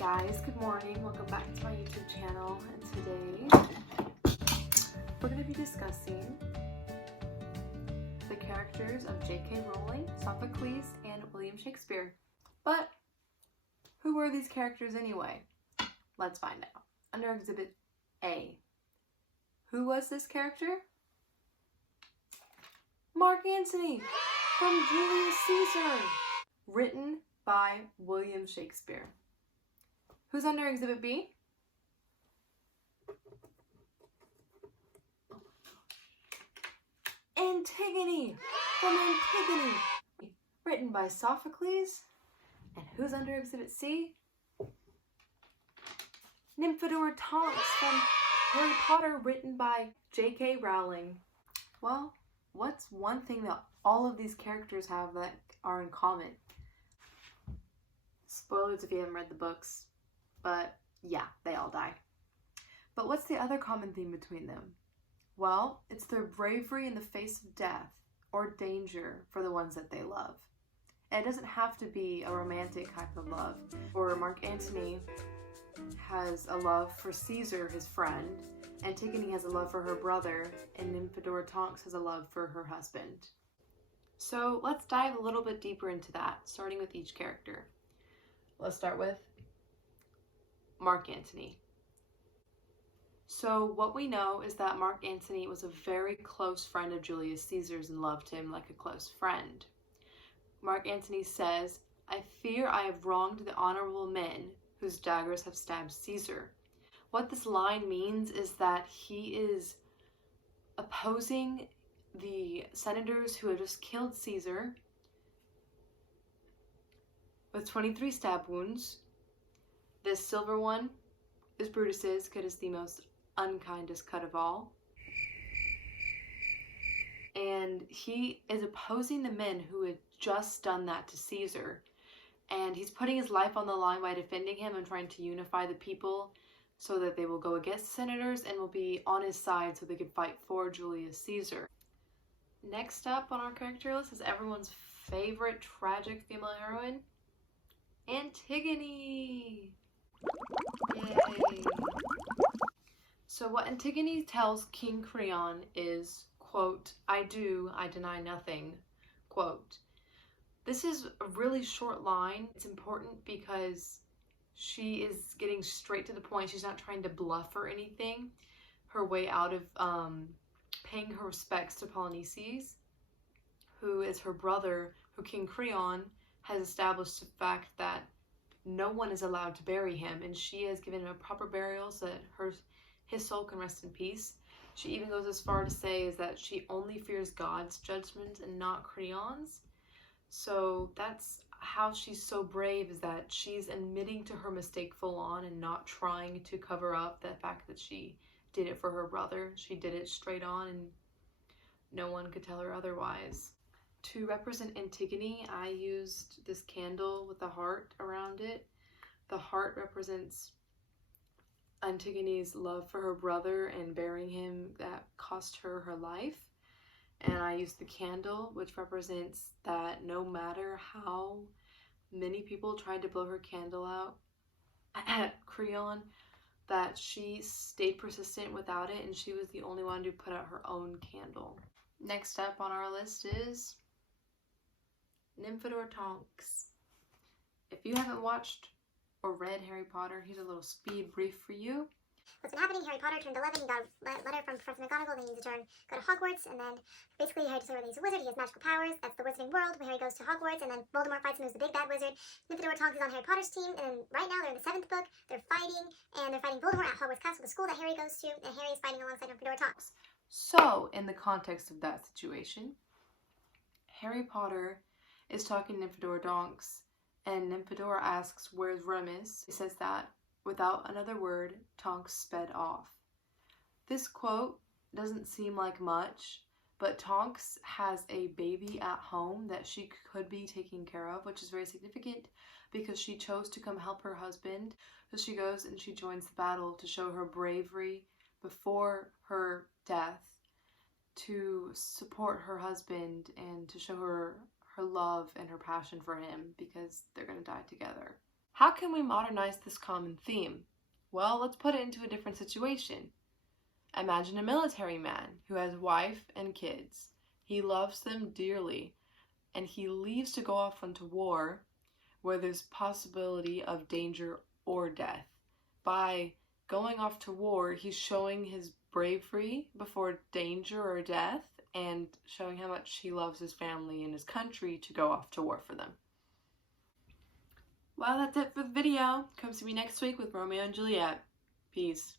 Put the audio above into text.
guys, good morning. Welcome back to my YouTube channel. And today we're going to be discussing the characters of J.K. Rowling, Sophocles, and William Shakespeare. But who were these characters anyway? Let's find out. Under Exhibit A, who was this character? Mark Antony from Julius Caesar, written by William Shakespeare. Who's under Exhibit B? Antigone from Antigone, written by Sophocles. And who's under Exhibit C? Nymphadora Tonks from Harry Potter, written by J.K. Rowling. Well, what's one thing that all of these characters have that are in common? Spoilers if you haven't read the books. But yeah, they all die. But what's the other common theme between them? Well, it's their bravery in the face of death or danger for the ones that they love. And it doesn't have to be a romantic type of love. Or Mark Antony has a love for Caesar, his friend. Antigone has a love for her brother. And Nymphadora Tonks has a love for her husband. So let's dive a little bit deeper into that, starting with each character. Let's start with Mark Antony. So what we know is that Mark Antony was a very close friend of Julius Caesar's and loved him like a close friend. Mark Antony says, "I fear I have wronged the honorable men whose daggers have stabbed Caesar." What this line means is that he is opposing the senators who have just killed Caesar with 23 stab wounds. This silver one is Brutus's, because it's the most unkindest cut of all. And he is opposing the men who had just done that to Caesar. And he's putting his life on the line by defending him and trying to unify the people so that they will go against the senators and will be on his side so they can fight for Julius Caesar. Next up on our character list is everyone's favorite tragic female heroine, Antigone. Yay. So what Antigone tells King Creon is, quote, "I deny nothing," quote. This is a really short line. It's important because she is getting straight to the point. She's not trying to bluff or anything. Her way out of paying her respects to Polyneices, who is her brother, who King Creon has established the fact that no one is allowed to bury him, and she has given him a proper burial so that his soul can rest in peace. She even goes as far to say is that she only fears God's judgment and not Creon's. So that's how she's so brave, is that she's admitting to her mistake full on and not trying to cover up the fact that she did it for her brother. She did it straight on and no one could tell her otherwise. To represent Antigone, I used this candle with a heart around it. The heart represents Antigone's love for her brother and burying him that cost her her life. And I used the candle, which represents that no matter how many people tried to blow her candle out at Creon, that she stayed persistent without it, and she was the only one to put out her own candle. Next up on our list is Nymphadora Tonks. If you haven't watched or read Harry Potter, here's a little speed brief for you. What's been happening? Harry Potter turned 11, he got a letter from Professor McGonagall, then he needs to go to Hogwarts, and then basically Harry discovers he's a wizard, he has magical powers, that's the Wizarding World, where Harry goes to Hogwarts, and then Voldemort fights him, who's the big bad wizard. Nymphadora Tonks is on Harry Potter's team, and then right now they're in the 7th book, they're fighting Voldemort at Hogwarts Castle, the school that Harry goes to, and Harry is fighting alongside Nymphadora Tonks. So, in the context of that situation, Harry Potter is talking to Nymphadora Tonks, and Nymphadora asks, "Where's Remus?" He says that without another word, Tonks sped off. This quote doesn't seem like much, but Tonks has a baby at home that she could be taking care of, which is very significant because she chose to come help her husband. So she goes and she joins the battle to show her bravery before her death, to support her husband and to show her love and her passion for him, because they're going to die together. How can we modernize this common theme? Well, let's put it into a different situation. Imagine a military man who has wife and kids. He loves them dearly, and he leaves to go off into war where there's possibility of danger or death. By going off to war, he's showing his bravery before danger or death and showing how much he loves his family and his country to go off to war for them. Well, that's it for the video. Come see me next week with Romeo and Juliet. Peace.